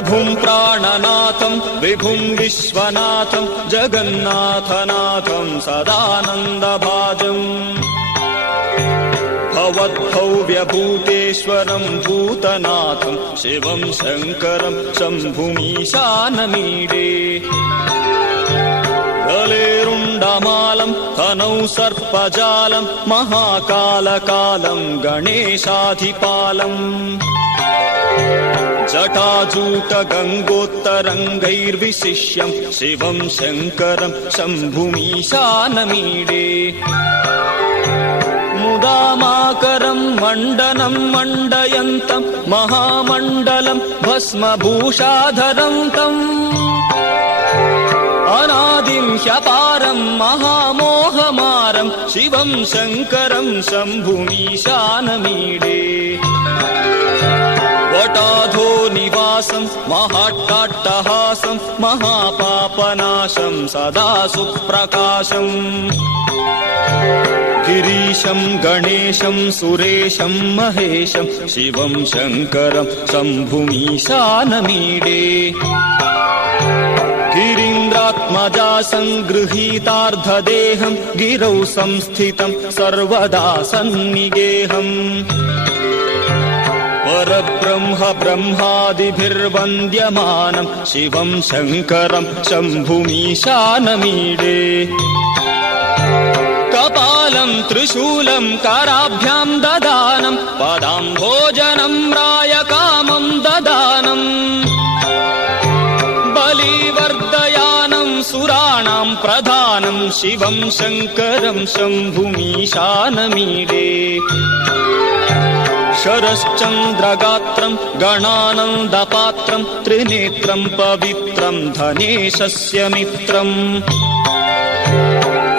प्रभुं प्राणनाथं विभुं विश्वनाथं जगन्नाथनाथं सदानन्दभाजम् भवद्भव्यभूतेश्वरं भूतनाथं शिवं शङ्करं शम्भुमीशानमीडे गलेरुण्डमालं तनौ सर्पजालं महाकालकालं गणेशाधिपालम् जटाजूटगङ्गोत्तरङ्गैर्विशिष्यं शिवं शङ्करं शम्भुमीशानमीडे मुदामाकरं मण्डनं मण्डयन्तं महामण्डलं भस्मभूषाधरं तम् अनादिं ह्यपारं महामोहमारं शिवं शङ्करं शम्भुमीशानमीडे वटाधो निवासं महाट्टाट्टहासं महापापनाशं सदा सुप्रकाशम् गिरीशं गणेशं सुरेशं महेशं शिवं शङ्करं शम्भुमीशानमीडे गिरीन्द्रात्मजा सङ्गृहीतार्धदेहं गिरौ संस्थितं सर्वदा सन्निगेहम् परब्रह्म ब्रह्मादिभिर्वन्द्यमानं शिवं शङ्करं शम्भुमीशानमीडे कपालं त्रिशूलं कराभ्यां ददानं पदाम्भोजनं रायकामं ददानं बलिवर्धयानं सुराणां प्रधानं शिवं शङ्करं शम्भुमीशानमीडे शरश्चन्द्रगात्रं गणानन्दपात्रं त्रिनेत्रं पवित्रं धनेशस्य मित्रम्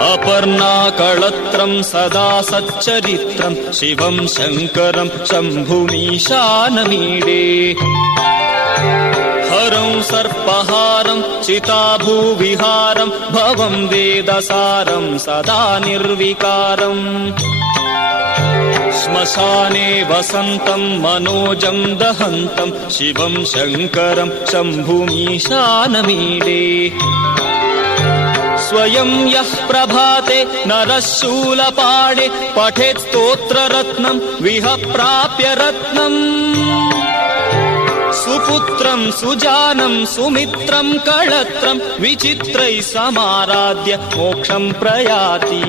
अपर्णाकळत्रं सदा सच्चरित्रं शिवं शङ्करं शम्भुमीशानमीडे हरं सर्पहारं चिताभूविहारं भवं वेदसारं सदा निर्विकारम् श्मशाने वसन्तं मनोजं दहन्तं शिवं शङ्करं शम्भुमीशानमीडे स्वयं यः प्रभाते नरः शूलपाणे पठेत् स्तोत्ररत्नं विह प्राप्य रत्नम् सुपुत्रं सुजानं सुमित्रं कळत्रं विचित्रैः समाराध्य मोक्षं प्रयाति।